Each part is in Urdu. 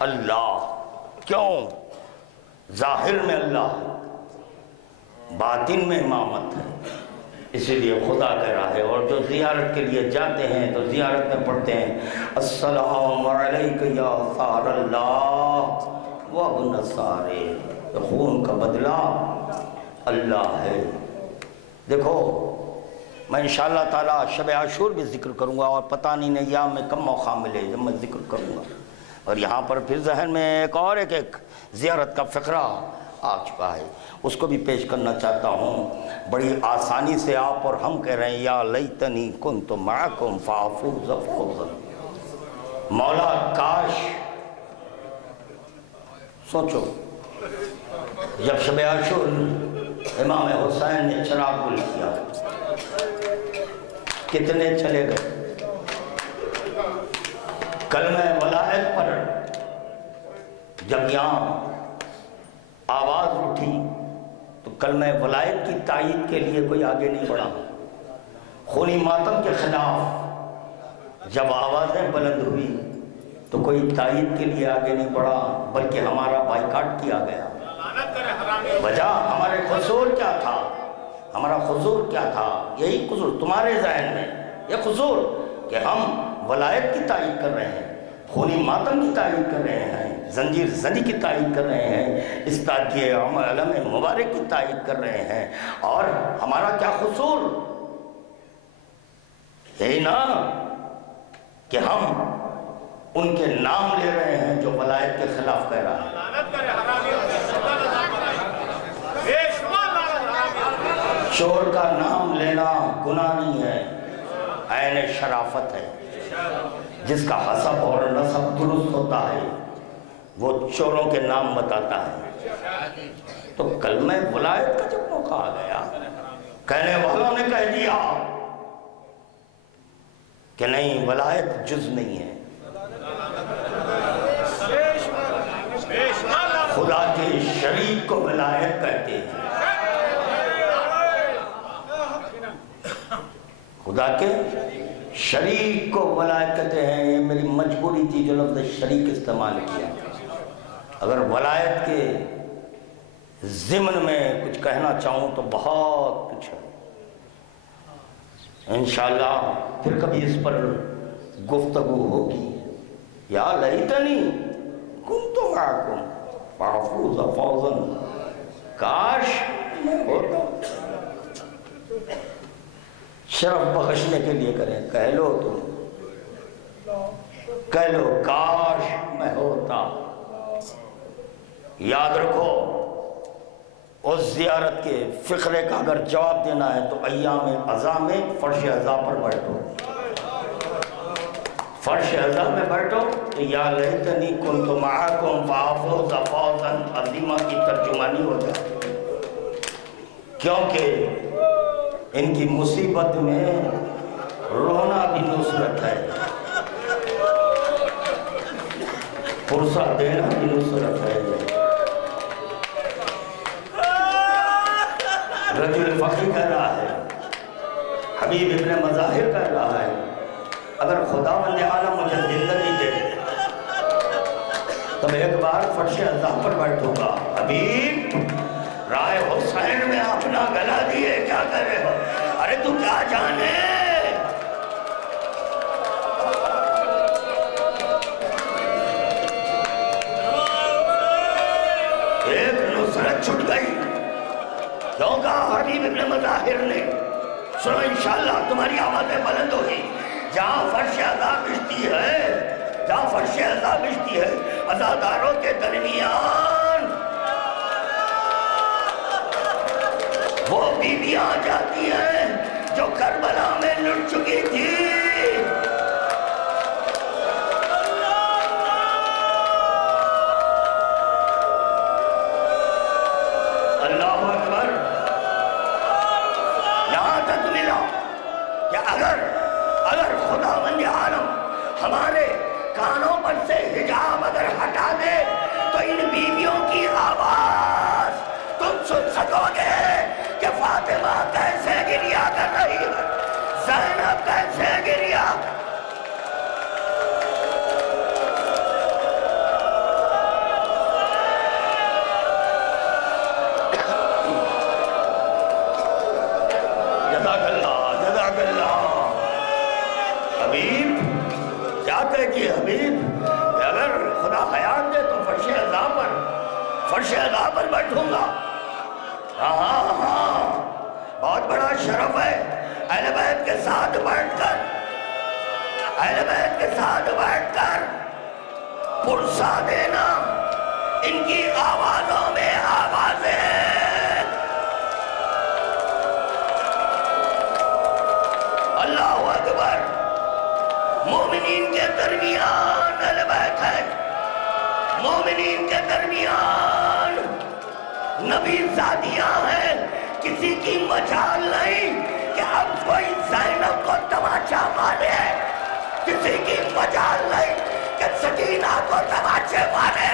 اللہ، کیوں؟ ظاہر میں اللہ ہے، باطن میں امامت ہے، اسی لیے خدا کہہ رہا ہے۔ اور جو زیارت کے لیے جاتے ہیں تو زیارت میں پڑھتے ہیں السلام علیک یا ثار اللہ وابن ثارے، خون کا بدلہ اللہ ہے۔ دیکھو میں انشاءاللہ تعالیٰ شب عاشور بھی ذکر کروں گا، اور پتہ نہیں ایام میں کم موقع ملے جب میں ذکر کروں گا۔ اور یہاں پر پھر ذہن میں ایک زیارت کا فقرہ آ چکا ہے، اس کو بھی پیش کرنا چاہتا ہوں بڑی آسانی سے۔ آپ اور ہم کہہ رہے ہیں یا لیتنی کنت معکم فافوز فوزا، مولا کاش، سوچو جب شب عاشور امام حسین نے چراغ گل کیا، کتنے چلے گئے؟ کلمہ ولایت پر جب یہاں آواز اٹھی تو کلمہ ولایت کی تائید کے لیے کوئی آگے نہیں بڑھا۔ خونی ماتم کے خلاف جب آوازیں بلند ہوئی تو کوئی تائید کے لیے آگے نہیں بڑھا، بلکہ ہمارا بائیکاٹ کیا گیا۔ وجہ ہمارے قصور کیا تھا؟ ہمارا قصور کیا تھا؟ یہی قصور تمہارے ذہن میں، یہ قصور کہ ہم ولایت کی تائید کر رہے ہیں، خونی ماتم کی تائید کر رہے ہیں، زنجیر زنی کی تائید کر رہے ہیں، استادگی علم مبارک کی تائید کر رہے ہیں، اور ہمارا کیا قصور؟ یہی نا کہ ہم ان کے نام لے رہے ہیں جو ولایت کے خلاف کہہ رہا ہے۔ چور کا نام لینا گناہ نہیں ہے، عین شرافت ہے۔ جس کا حسب اور نسب درست ہوتا ہے وہ چوروں کے نام بتاتا ہے۔ تو کلمہ ولایت کا جب موقع آ گیا، کہنے والوں نے کہہ دیا کہ نہیں، ولایت جز نہیں ہے، خدا کے شریک کو ولایت کہتے ہیں، خدا کے شریک کو ولایت کہتے ہیں۔ یہ میری مجبوری تھی جو لفظ شریک استعمال کیا۔ اگر ولایت کے ضمن میں کچھ کہنا چاہوں تو بہت کچھ ہے، انشاءاللہ پھر کبھی اس پر گفتگو ہوگی۔ یا لیتنی کنت معکم فافوز فوزا، کاش میں ہوتا۔ شرف بخشنے کے لیے کریں، کہہ لو تم، کہہ لو کاش میں ہوتا۔ یاد رکھو اس زیارت کے فقرے کا اگر جواب دینا ہے تو ایام عزا میں فرش عزا پر بیٹھو، فرش عزا میں بیٹھو تو یا لیتنی کنت معکم فافوز فوزا عظیمہ کی ترجمانی ہو جائے، کیونکہ ان کی مصیبت میں رونا بھی نصرت ہے، فرصت دینا بھی نصرت ہے۔ رجل فقی کہہ رہا ہے، حبیب ابن مظاہر کہہ رہا ہے، اگر خداوند عالم مجھے زندگی دے تو میں ایک بار فرش عزا پر بیٹھوں گا۔ حبیب رائے حسین میں اپنا گلا دیے کیا کر رہے ہو؟ ارے تو کیا جانے، ایک نصرت چھٹ گئی۔ کیوں کہا حبیب ابن مظاہر نے؟ سنو انشاءاللہ تمہاری آوازیں بلند ہوگی۔ جہاں فرش عزا بچتی ہے، جہاں فرش عزا بچتی ہے، عزاداروں کے درمیان وہ بیویاں جاتی ہیں جو کربلا میں لٹ چکی تھی۔ اللہ اکبر۔ یہاں تک ملا کہ اگر خداوند عالم ہمارے کانوں پر سے حجاب اگر ہٹا دے تو ان بیویوں کی آواز تم سن سکو گے کہ فاطمہ کیسے گریا کر رہی ہے، زینب کیسے گریا۔ ادا پر بیٹھوں گا. ہاں بہت بڑا شرف ہے اہل بیت کے ساتھ بیٹھ کر، اہل بیت کے ساتھ بیٹھ کر پرسا دینا. ان کی آوازوں میں آوازیں. اللہ اکبر. مومنین کے درمیان اہل بیت ہے، مومنین کے درمیان نبی زادیاں ہیں. کسی کی مجال نہیں کہ اب کوئی زینب کو تماشا مارے، کسی کی مجال نہیں کہ سکینہ کو تماشے مارے.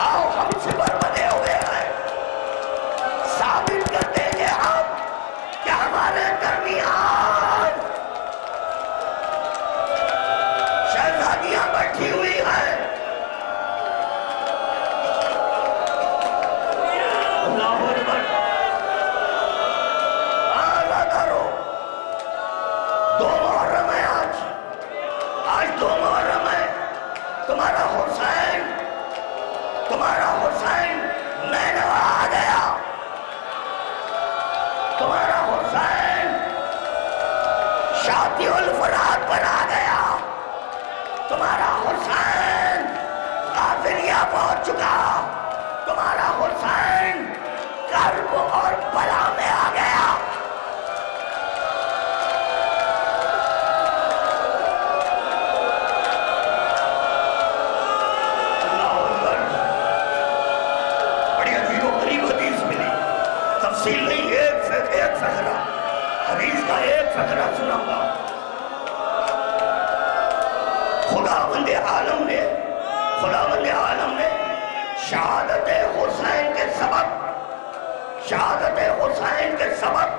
آؤ ہم صبر بنے ہوئے ہیں، ثابت کر دیں گے ہم کہ ہمارے درمیان شہزادیاں بیٹھی ہوئی ہیں. اللہ اکبر. آزادارو، 2 محرم ہے آج 2 محرم ہے. تمہارا حسین نینوا آ گیا. تمہارا حسین شاطئ الفرات پر آ گیا. تمہارا حسین غافریہ پہنچ چکا. تمہارا حسین کرب اور بلا میں آ گیا. اللہ اکبر. بڑی عجیب و غریب حدیث ملی، تفصیل نہیں، ایک فقرہ حدیث کا ایک فقرہ سناؤں گا. خداوند عالم نے شہادت حسین کے سبب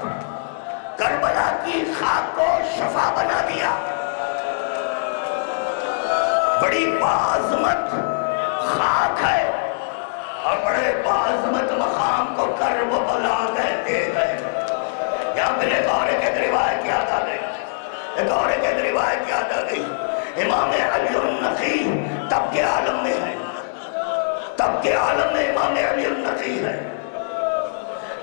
کربلا کی خاک کو شفا بنا دیا. بڑی باعظمت خاک ہے اور بڑے باعظمت مقام کو کربلا کہتے ہیں. یہاں پھر ایک اور ایک روایت یاد آ گئی. امام علی النقی تب کے عالم میں ہے، امام علی النقی ہے.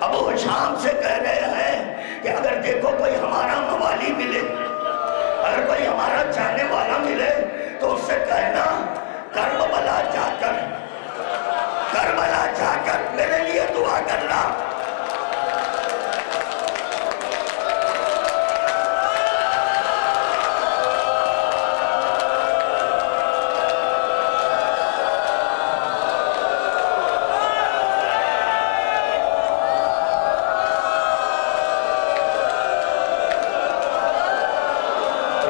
ابو ہشام سے کہہ رہے ہیں کہ اگر دیکھو کوئی ہمارا موالی ملے، اگر کوئی ہمارا چاہنے والا ملے تو اس سے کہنا کربلا جا کر میرے لیے دعا کرنا.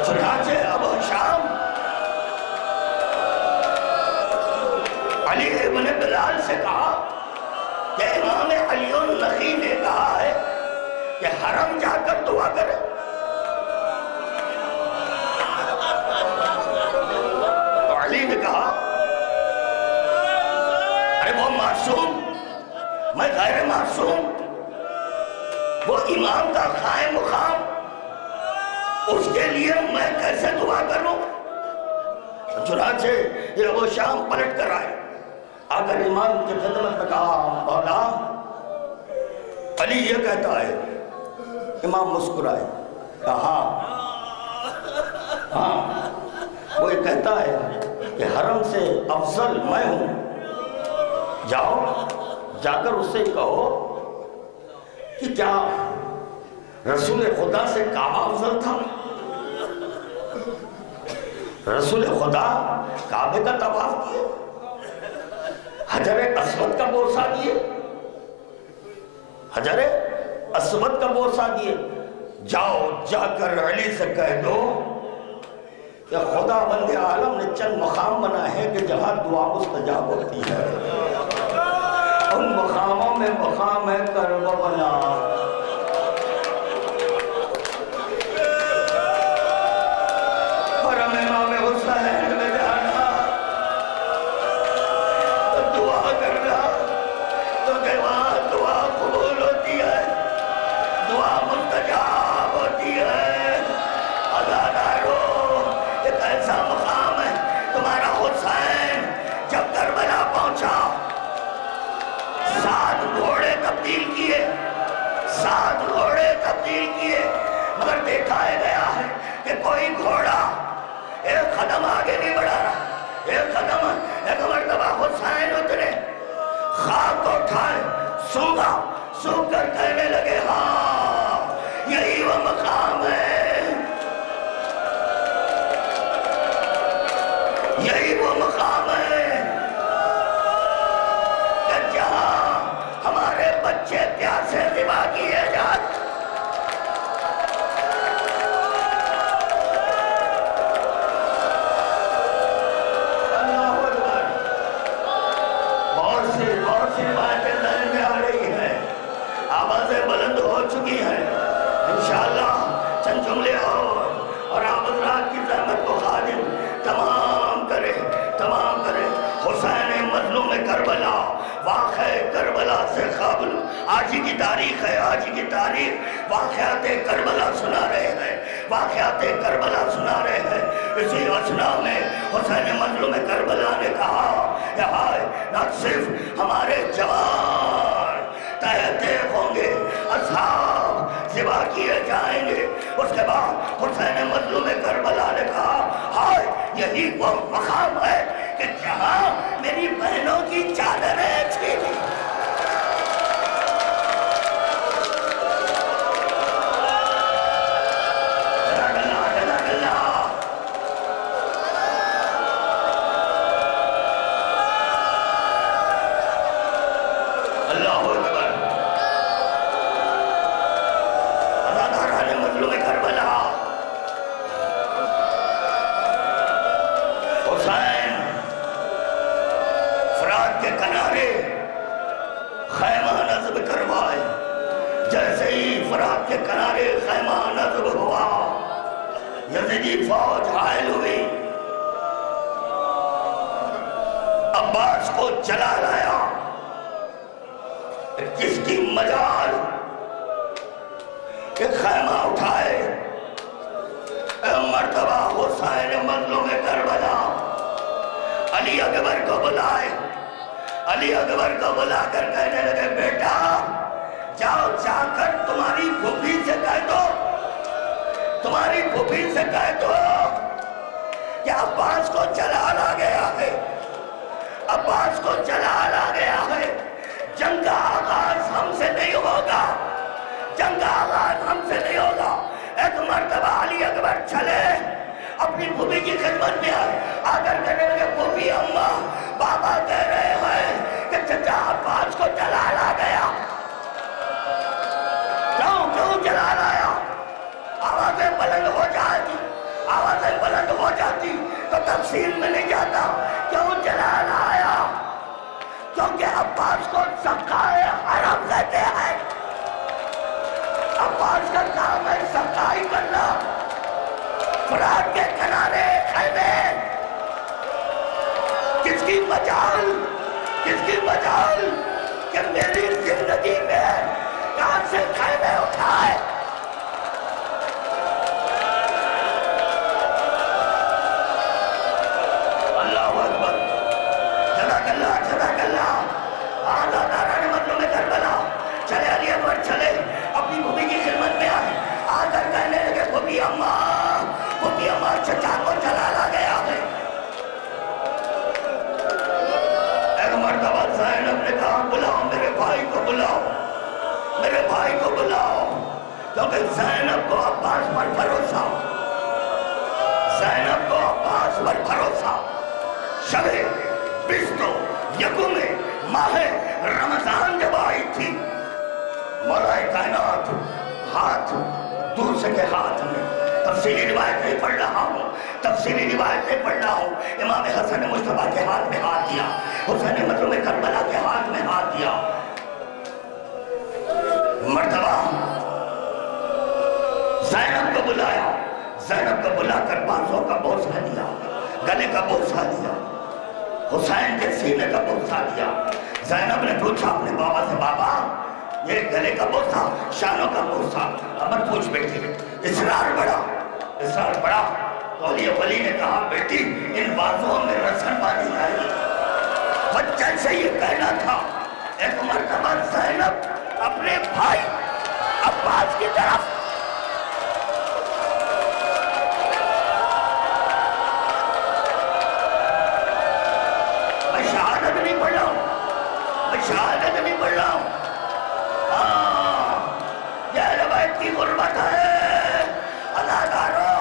چنانچہ ابو ہشام علی ابن بلال سے کہا کہ امام علی النقی نے کہا ہے کہ حرم جا کر دعا کرے. تو علی نے کہا ارے وہ معصوم، میں غیر معصوم، وہ امام کا قائم مقام، اس کے لیے میں کیسے دعا کروں؟ چنانچہ یہ ابو شام پلٹ کر آئے، آ کر امام کی خدمت میں کہا مولا علی یہ کہتا ہے. امام مسکرائے، کہا ہاں وہ یہ کہتا ہے کہ حرم سے افضل میں ہوں. جاؤ جا کر اس سے کہو کہ کیا رسول خدا سے کعبہ افضل تھا؟ رسول خدا کعبے کا طواف کیے، حجر اسود کا بوسہ دیے، حجر اسود کا بوسہ دیے. جاؤ جا کر علی سے کہہ دو کہ خدا بند عالم نے چند مقام بنا ہے کہ جہاں دعا مستجاب ہوتی ہے. ان مقاموں میں مقام ہے کربلا. اور ہم امام حسین میں جانا تو دعا کرنا تو کہ وہاں دعا قبول ہوتی ہے، دعا مستجاب ہوتی ہے. عزادارو ایک ایسا مقام ہے، تمہارا حسین قدم ایک مرتبہ حسین اترے، خاک کو اٹھائے، سونگا، سونگ کر کہنے لگے ہاں یہی وہ مقام ہے، یہی وہ مقام ہے کہ جہاں ہمارے بچے پیاسے ذبح کیے جاتے۔ بہت سی باتیں ذہن میں آ رہی ہیں، آوازیں بلند ہو چکی ہیں، انشاءاللہ چند جملے اور آپ حضرات کی زحمت کو خادم تمام کرے۔ حسین مظلوم کربلا، واقعہ کربلا سے قبل، آج ہی کی تاریخ ہے، آج ہی کی تاریخ، واقعات کربلا سنا رہے ہیں، واقعات کربلا سنا رہے ہیں۔ اسی اثنا میں حسین مظلوم کربلا نے کہا کہ ہائے نہ صرف ہمارے جوان تہتے ہوں گے، اصحاب ذبح کیے جائیں گے۔ اس کے بعد حسین مظلوم کربلا نے کہا ہائے یہی وہ مقام ہے کہ جہاں میری بہنوں کی چادریں چھینی۔ یزیدی فوج حائل ہوئی، عباس کو جلا لایا، جس کی مجال کہ خیمہ اٹھائے۔ مرتبہ حسین مظلوم کربلا علی اکبر کو بلائے، علی اکبر کو بلا کر کہنے لگے بیٹا جاؤ جا کر تمہاری پھوپھی سے کہہ دو، تمہاری پھوپھی سے کہہ دو کہ عباس کو جلال آ گیا ہے، عباس کو جلال آ گیا ہے، جنگ کا آغاز ہم سے نہیں ہوگا، جنگ کا آغاز ہم سے نہیں ہوگا۔ ایک مرتبہ علی اکبر چلے، اپنی پھوپھی کی خدمت میں آئے، آ کر کہنے لگے پھوپھی اماں بابا کہہ رہے ہیں کہ چچا عباس کو جلال آ گیا۔ کیوں جلال آیا؟ آوازیں بلند ہو جاتی، آوازیں بلند ہو جاتی تو تفصیل میں نہیں جاتا۔ کیوں جلال آیا؟ کیونکہ عباس کو سقائے حرم کہتے ہیں، عباس کا کام ہے سقائی کرنا، فرات کے کنارے خیمے۔ کس کی مجال کہ میری زندگی میں کہاں سے خیمے اٹھائے۔ چلے علی اکبر چلے، اپنی پھوپھی کی خدمت میں آئے، آ کر کہنے لگے پھوپھی اماں چچا کو جلال آ گیا ہے۔ ایک مرتبہ زینب نے کہا بلاؤ میرے بھائی کو، بلاؤ میرے بھائی کو بلاؤ، کیونکہ زینب کو عباس پر بھروسہ، زینب کو عباس پر بھروسہ۔ شب 20 یکم ماہ رمضان جب آئی تھی، مولا کائنات ہاتھ دوسرے کے ہاتھ میں، تفصیلی روایت نہیں پڑھ رہا ہوں، تفصیلی روایت نہیں پڑھ رہا ہوں، امام حسن مصطفیٰ کے ہاتھ میں ہاتھ دیا، حسین مظلوم کربلا کے ہاتھ میں ہاتھ دیا۔ مرتبہ زینب کو بلایا، زینب کو بلا کر بازوں کا بوسہ دیا، گلے کا بوسہ دیا، حسین کے سینے کا بوسہ دیا۔ زینب نے پوچھا اپنے بابا سے بابا یہ گلے کا بوسہ، شانوں کا بوسہ، اب پوچھ بیٹی، اصرار بڑا تو ولی نے کہا بیٹی ان بازوں میں رسن باندھی جائے گی۔ بچے سے یہ کہنا تھا۔ ایک مرتبہ زینب اپنے بھائی عباس کی طرف شہادت نہیں پڑھ رہا ہوں. یہ اہل بیت کی غربت ہے. اداکاروں،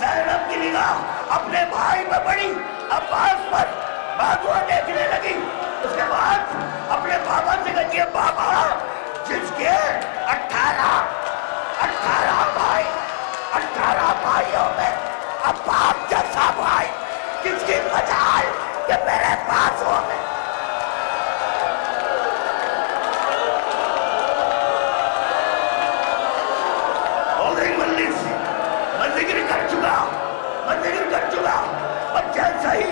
زینب کی نگاہ اپنے بھائی پہ پڑی، عباس پر بازویں دیکھنے لگی. اس کے بعد اپنے بابا سے کہتی ہے بابا جس کے 18 بھائی، 18 بھائیوں میں عباس جیسا بھائی جس کی مجال کہ میرے پاس ہو میں. ہو گئی مجلس، میں ذکر کر چکا. اور جیسا ہی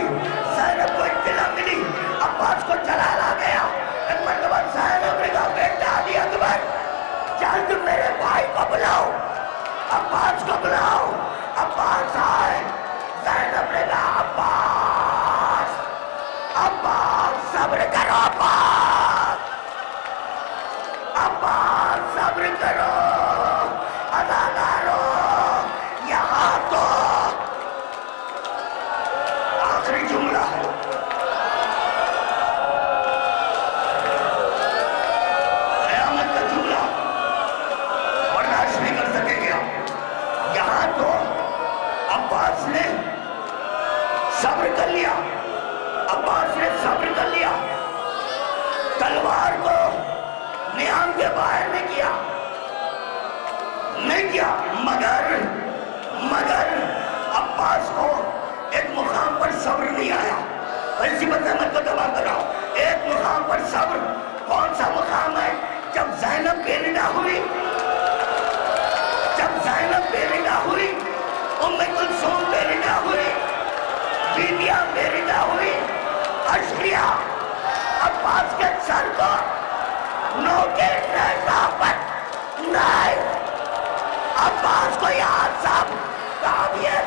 زینب کو اطلاع ملی عباس کو جلال آ گیا. ایک مرتبہ زینب نے کہا بیٹا علی اکبر جلد میرے بھائی کو بلاؤ، عباس کو بلاؤ. عباس آئے. زینب نے کہا عباس صبر کرو، عباس صبر کرو. اداکاروں یہاں تو آخری جملہ ہے. قیامت کا جملہ برداشت نہیں کر سکیں گے آپ. یہاں تو عباس نے صبر کر لیا، عباس نے صبر کر لیا. تلوار کو نیام کے باہر نہیں کیا مگر عباس کو ایک مقام پر صبر نہیں آیا. اسی بات احمد کو تباہ کر رہا ہوں. ایک مقام پر صبر. کون سا مقام ہے؟ جب زینب بیردا ہوئی، ام کلثوم بیردا ہوئی، بیبیاں بیردا ہوئی، اشریا عباس کے سر کو نوکے نیزہ پر نہیں. عباس کو یاد صاحب کہا بھی ہے